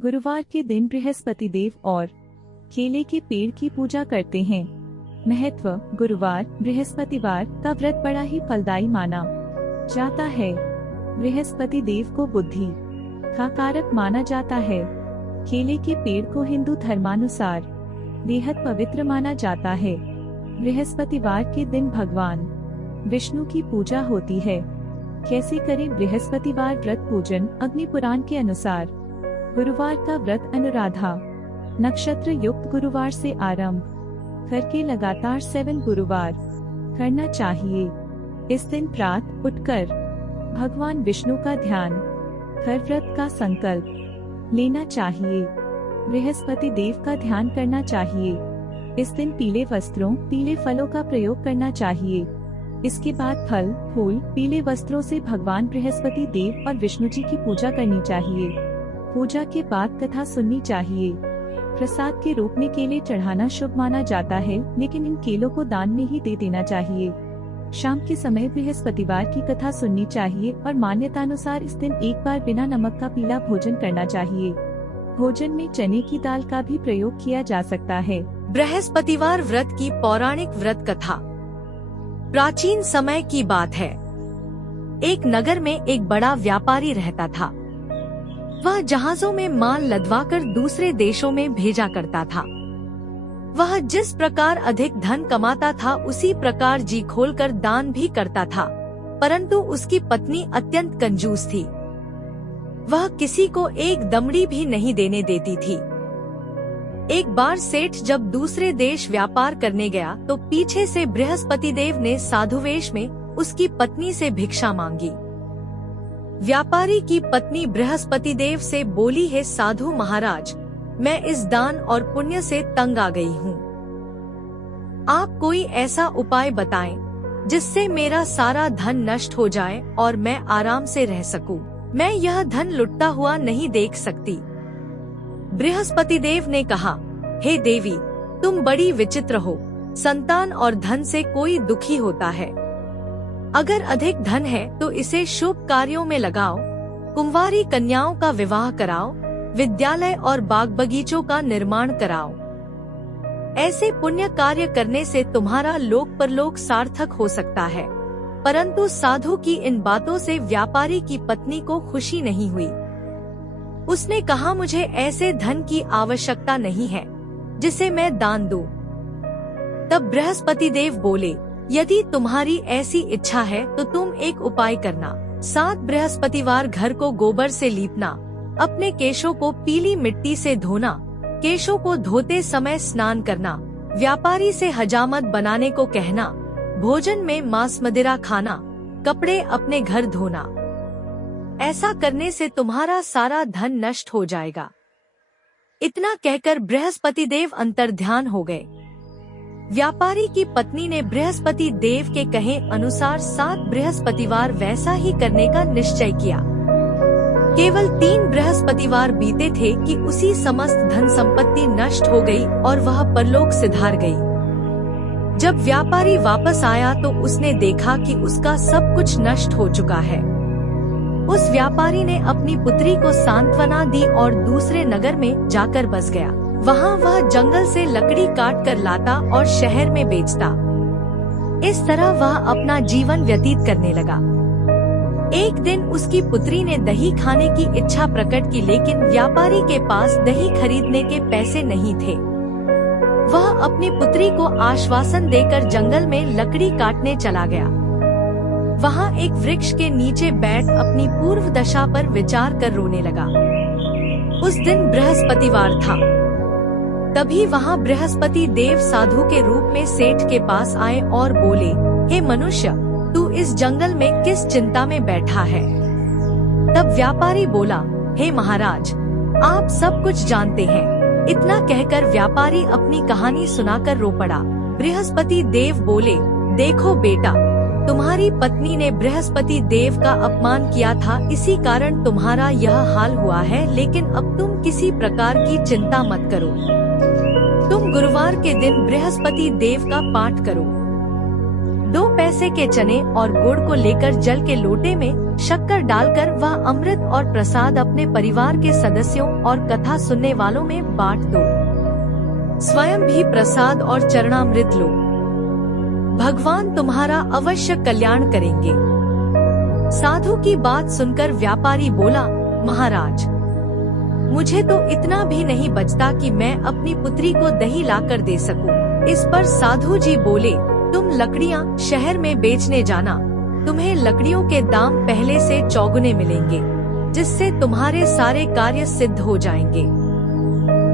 गुरुवार के दिन बृहस्पति देव और केले के पेड़ की पूजा करते हैं। महत्व: गुरुवार बृहस्पतिवार का व्रत बड़ा ही फलदायी माना जाता है। बृहस्पति देव को बुद्धि का कारक माना जाता है। केले के पेड़ को हिंदू धर्मानुसार बेहद पवित्र माना जाता है। बृहस्पतिवार के दिन भगवान विष्णु की पूजा होती है। कैसे करें बृहस्पतिवार व्रत पूजन? अग्नि पुराण के अनुसार गुरुवार का व्रत अनुराधा नक्षत्र युक्त गुरुवार से आरंभ करके लगातार 7 गुरुवार करना चाहिए। इस दिन प्रातः उठकर भगवान विष्णु का ध्यान कर व्रत का संकल्प लेना चाहिए। बृहस्पति देव का ध्यान करना चाहिए। इस दिन पीले वस्त्रों, पीले फलों का प्रयोग करना चाहिए। इसके बाद फल, फूल, पीले वस्त्रों से भगवान बृहस्पति देव और विष्णु जी की पूजा करनी चाहिए। पूजा के बाद कथा सुननी चाहिए। प्रसाद के रूप में केले चढ़ाना शुभ माना जाता है, लेकिन इन केलों को दान में ही दे देना चाहिए। शाम के समय बृहस्पतिवार की कथा सुननी चाहिए और मान्यतानुसार इस दिन एक बार बिना नमक का पीला भोजन करना चाहिए। भोजन में चने की दाल का भी प्रयोग किया जा सकता है। बृहस्पतिवार व्रत की पौराणिक व्रत कथा। प्राचीन समय की बात है। एक नगर में एक बड़ा व्यापारी रहता था। वह जहाजों में माल लदवाकर दूसरे देशों में भेजा करता था। वह जिस प्रकार अधिक धन कमाता था, उसी प्रकार जी खोलकर दान भी करता था, परंतु उसकी पत्नी अत्यंत कंजूस थी। वह किसी को एक दमड़ी भी नहीं देने देती थी। एक बार सेठ जब दूसरे देश व्यापार करने गया तो पीछे से बृहस्पति देव ने साधुवेश में उसकी पत्नी से भिक्षा मांगी। व्यापारी की पत्नी बृहस्पति देव से बोली, हे साधु महाराज, मैं इस दान और पुण्य से तंग आ गई हूँ। आप कोई ऐसा उपाय बताएं जिससे मेरा सारा धन नष्ट हो जाए और मैं आराम से रह सकूं। मैं यह धन लुटता हुआ नहीं देख सकती। बृहस्पति देव ने कहा, हे देवी, तुम बड़ी विचित्र हो। संतान और धन से कोई दुखी होता है। अगर अधिक धन है तो इसे शुभ कार्यों में लगाओ, कुंवारी कन्याओं का विवाह कराओ, विद्यालय और बाग बगीचों का निर्माण कराओ। ऐसे पुण्य कार्य करने से तुम्हारा लोक परलोक सार्थक हो सकता है। परंतु साधु की इन बातों से व्यापारी की पत्नी को खुशी नहीं हुई। उसने कहा, मुझे ऐसे धन की आवश्यकता नहीं है जिसे मैं दान दूं। तब बृहस्पति देव बोले, यदि तुम्हारी ऐसी इच्छा है तो तुम एक उपाय करना। 7 बृहस्पतिवार घर को गोबर से लीपना, अपने केशों को पीली मिट्टी से धोना, केशों को धोते समय स्नान करना, व्यापारी से हजामत बनाने को कहना, भोजन में मांस मदिरा खाना, कपड़े अपने घर धोना। ऐसा करने से तुम्हारा सारा धन नष्ट हो जाएगा। इतना कहकर बृहस्पति देव अंतर्ध्यान हो गए। व्यापारी की पत्नी ने बृहस्पति देव के कहे अनुसार 7 बृहस्पतिवार वैसा ही करने का निश्चय किया। केवल 3 बृहस्पतिवार बीते थे कि उसी समस्त धन संपत्ति नष्ट हो गई और वह परलोक सिधार गई। जब व्यापारी वापस आया तो उसने देखा कि उसका सब कुछ नष्ट हो चुका है। उस व्यापारी ने अपनी पुत्री को सांत्वना दी और दूसरे नगर में जाकर बस गया। वहाँ वह जंगल से लकड़ी काट कर लाता और शहर में बेचता। इस तरह वह अपना जीवन व्यतीत करने लगा। एक दिन उसकी पुत्री ने दही खाने की इच्छा प्रकट की, लेकिन व्यापारी के पास दही खरीदने के पैसे नहीं थे। वह अपनी पुत्री को आश्वासन देकर जंगल में लकड़ी काटने चला गया। वहाँ एक वृक्ष के नीचे बैठ अपनी पूर्व दशा पर विचार कर रोने लगा। उस दिन बृहस्पतिवार था। तभी वहाँ बृहस्पति देव साधु के रूप में सेठ के पास आए और बोले, हे मनुष्य, तू इस जंगल में किस चिंता में बैठा है? तब व्यापारी बोला, हे महाराज, आप सब कुछ जानते हैं। इतना कहकर व्यापारी अपनी कहानी सुनाकर रो पड़ा। बृहस्पति देव बोले, देखो बेटा, तुम्हारी पत्नी ने बृहस्पति देव का अपमान किया था, इसी कारण तुम्हारा यह हाल हुआ है। लेकिन अब तुम किसी प्रकार की चिंता मत करो। तुम गुरुवार के दिन बृहस्पति देव का पाठ करो। 2 पैसे के चने और गुड़ को लेकर जल के लोटे में शक्कर डालकर वह अमृत और प्रसाद अपने परिवार के सदस्यों और कथा सुनने वालों में बांट दो। स्वयं भी प्रसाद और चरणामृत लो, भगवान तुम्हारा अवश्य कल्याण करेंगे। साधु की बात सुनकर व्यापारी बोला, महाराज, मुझे तो इतना भी नहीं बचता कि मैं अपनी पुत्री को दही लाकर दे सकूं। इस पर साधु जी बोले, तुम लकड़ियां शहर में बेचने जाना, तुम्हें लकड़ियों के दाम पहले से चौगुने मिलेंगे, जिससे तुम्हारे सारे कार्य सिद्ध हो जाएंगे।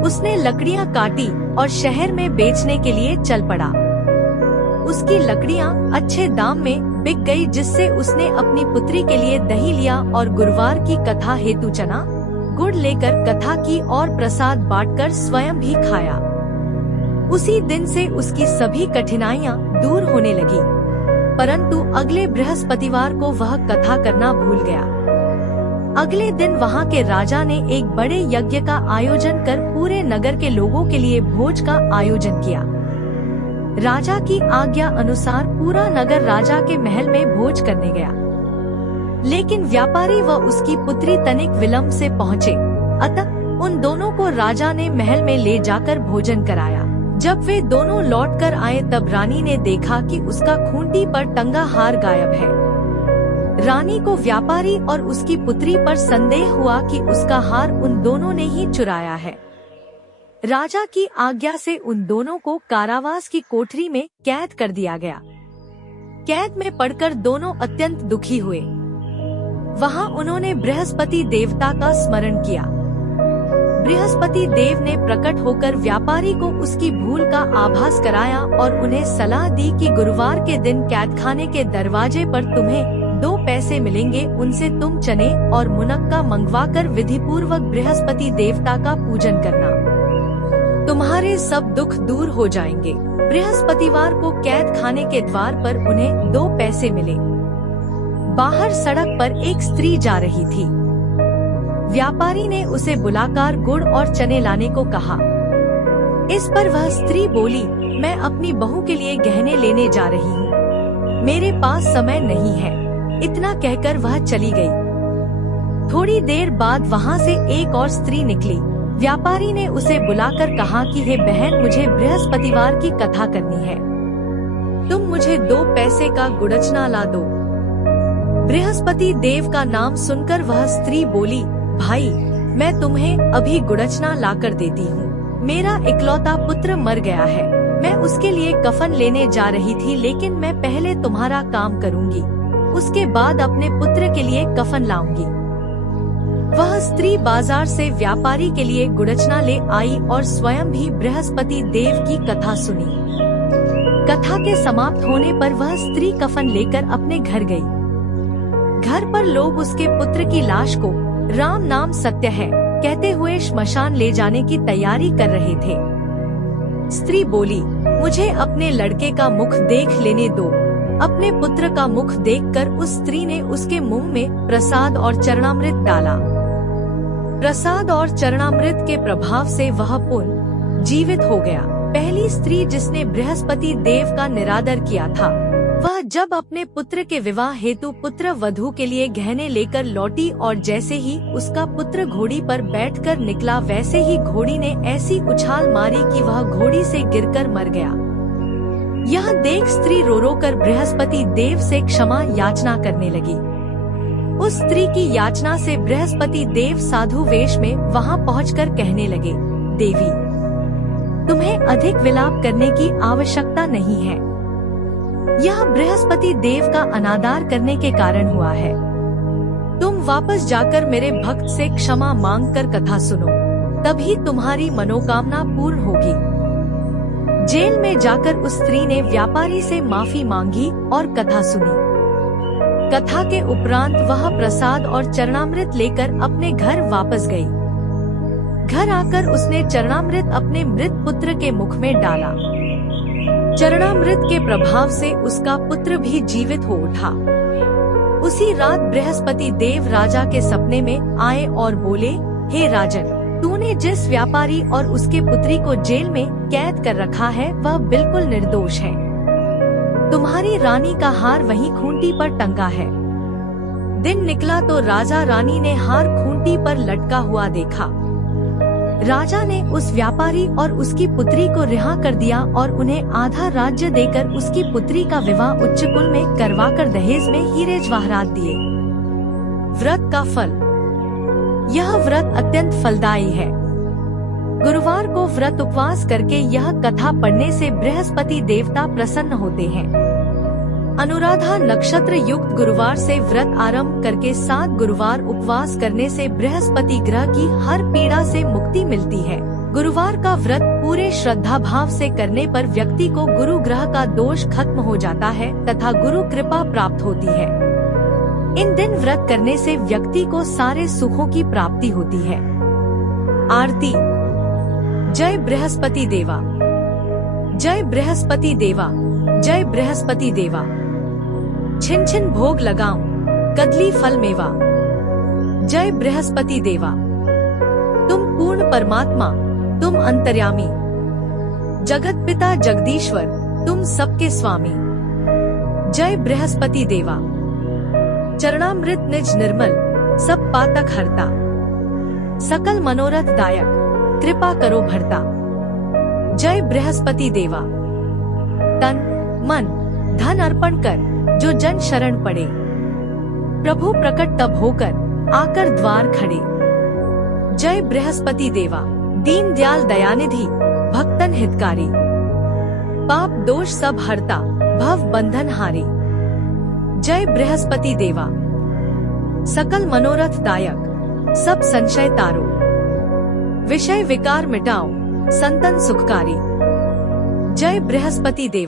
उसने लकड़ियां काटी और शहर में बेचने के लिए चल पड़ा। उसकी लकड़ियां अच्छे दाम में बिक गई, जिससे उसने अपनी पुत्री के लिए दही लिया और गुरुवार की कथा हेतु चना गुड़ लेकर कथा की और प्रसाद बांटकर स्वयं भी खाया। उसी दिन से उसकी सभी कठिनाइयां दूर होने लगी, परंतु अगले बृहस्पतिवार को वह कथा करना भूल गया। अगले दिन वहां के राजा ने एक बड़े यज्ञ का आयोजन कर पूरे नगर के लोगों के लिए भोज का आयोजन किया। राजा की आज्ञा अनुसार पूरा नगर राजा के महल में भोज करने गया, लेकिन व्यापारी व उसकी पुत्री तनिक विलंब से पहुँचे। अतः उन दोनों को राजा ने महल में ले जाकर भोजन कराया। जब वे दोनों लौटकर आए तब रानी ने देखा कि उसका खूंटी पर टंगा हार गायब है। रानी को व्यापारी और उसकी पुत्री पर संदेह हुआ कि उसका हार उन दोनों ने ही चुराया है। राजा की आज्ञा से उन दोनों को कारावास की कोठरी में कैद कर दिया गया। कैद में पड़कर दोनों अत्यंत दुखी हुए। वहां उन्होंने बृहस्पति देवता का स्मरण किया। बृहस्पति देव ने प्रकट होकर व्यापारी को उसकी भूल का आभास कराया और उन्हें सलाह दी कि गुरुवार के दिन कैदखाने के दरवाजे पर तुम्हें 2 पैसे मिलेंगे, उनसे तुम चने और मुनक्का मंगवाकर विधि पूर्वक बृहस्पति देवता का पूजन करना, तुम्हारे सब दुख दूर हो जाएंगे। बृहस्पतिवार को कैद खाने के द्वार पर उन्हें 2 पैसे मिले। बाहर सड़क पर एक स्त्री जा रही थी। व्यापारी ने उसे बुलाकर गुड़ और चने लाने को कहा। इस पर वह स्त्री बोली, मैं अपनी बहू के लिए गहने लेने जा रही हूँ, मेरे पास समय नहीं है। इतना कहकर वह चली गई। थोड़ी देर बाद वहाँ से एक और स्त्री निकली। व्यापारी ने उसे बुलाकर कहा कि हे बहन, मुझे बृहस्पतिवार की कथा करनी है, तुम मुझे 2 पैसे का गुड़चना ला दो। बृहस्पति देव का नाम सुनकर वह स्त्री बोली, भाई, मैं तुम्हें अभी गुड़चना लाकर देती हूँ। मेरा इकलौता पुत्र मर गया है, मैं उसके लिए कफन लेने जा रही थी, लेकिन मैं पहले तुम्हारा काम करूँगी, उसके बाद अपने पुत्र के लिए कफन लाऊंगी। वह स्त्री बाजार से व्यापारी के लिए गुड़चना ले आई और स्वयं भी बृहस्पति देव की कथा सुनी। कथा के समाप्त होने पर वह स्त्री कफन लेकर अपने घर गई। घर पर लोग उसके पुत्र की लाश को राम नाम सत्य है कहते हुए श्मशान ले जाने की तैयारी कर रहे थे। स्त्री बोली, मुझे अपने लड़के का मुख देख लेने दो। अपने पुत्र का मुख देखकर उस स्त्री ने उसके मुंह में प्रसाद और चरणामृत डाला। प्रसाद और चरणामृत के प्रभाव से वह पुनः जीवित हो गया। पहली स्त्री जिसने बृहस्पति देव का निरादर किया था, वह जब अपने पुत्र के विवाह हेतु पुत्र वधू के लिए गहने लेकर लौटी और जैसे ही उसका पुत्र घोड़ी पर बैठकर निकला, वैसे ही घोड़ी ने ऐसी उछाल मारी कि वह घोड़ी से गिरकर मर गया। यह देख स्त्री रो रो कर बृहस्पति देव से क्षमा याचना करने लगी। उस स्त्री की याचना से बृहस्पति देव साधु वेश में वहां पहुंचकर कहने लगे, देवी, तुम्हें अधिक विलाप करने की आवश्यकता नहीं है। यह बृहस्पति देव का अनादर करने के कारण हुआ है। तुम वापस जाकर मेरे भक्त से क्षमा मांगकर कथा सुनो, तभी तुम्हारी मनोकामना पूर्ण होगी। जेल में जाकर उस स्त्री ने व्यापारी से माफी मांगी और कथा सुनी। कथा के उपरांत वह प्रसाद और चरणामृत लेकर अपने घर वापस गई। घर आकर उसने चरणामृत अपने मृत पुत्र के मुख में डाला। चरणामृत के प्रभाव से उसका पुत्र भी जीवित हो उठा। उसी रात बृहस्पति देव राजा के सपने में आए और बोले, हे राजन, तूने जिस व्यापारी और उसके पुत्री को जेल में कैद कर रखा है, वह बिल्कुल निर्दोष है। तुम्हारी रानी का हार वहीं खूंटी पर टंगा है। दिन निकला तो राजा रानी ने हार खूंटी पर लटका हुआ देखा। राजा ने उस व्यापारी और उसकी पुत्री को रिहा कर दिया और उन्हें आधा राज्य देकर उसकी पुत्री का विवाह उच्च कुल में करवाकर दहेज में हीरे जवाहरात दिए। व्रत का फल। यह व्रत अत्यंत फलदायी है। गुरुवार को व्रत उपवास करके यह कथा पढ़ने से बृहस्पति देवता प्रसन्न होते हैं। अनुराधा नक्षत्र युक्त गुरुवार से व्रत आरंभ करके 7 गुरुवार उपवास करने से बृहस्पति ग्रह की हर पीड़ा से मुक्ति मिलती है। गुरुवार का व्रत पूरे श्रद्धा भाव से करने पर व्यक्ति को गुरु ग्रह का दोष खत्म हो जाता है तथा गुरु कृपा प्राप्त होती है। इन दिन व्रत करने से व्यक्ति को सारे सुखों की प्राप्ति होती है। आरती। जय बृहस्पति देवा, जय बृहस्पति देवा, जय बृहस्पति देवा। छिन छिन भोग लगाऊं, कदली फल मेवा। जय बृहस्पति देवा। तुम पूर्ण परमात्मा, तुम अंतर्यामी। जगत पिता जगदीश्वर, तुम सबके स्वामी। जय बृहस्पति देवा। चरणामृत निज निर्मल, सब पातक हरता। सकल मनोरथ दायक, कृपा करो भरता। जय बृहस्पति देवा। तन मन धन अर्पण कर जो जन शरण पड़े, प्रभु प्रकट तब होकर आकर द्वार खड़े। जय बृहस्पति देवा। दीन दयाल दयानिधि, भक्तन हितकारी। पाप दोष सब हरता, भव बंधन हारे। जय बृहस्पति देवा। सकल मनोरथ दायक, सब संशय तारो। विषय विकार मिटाओ, संतन सुखकारी। जय बृहस्पति देवा।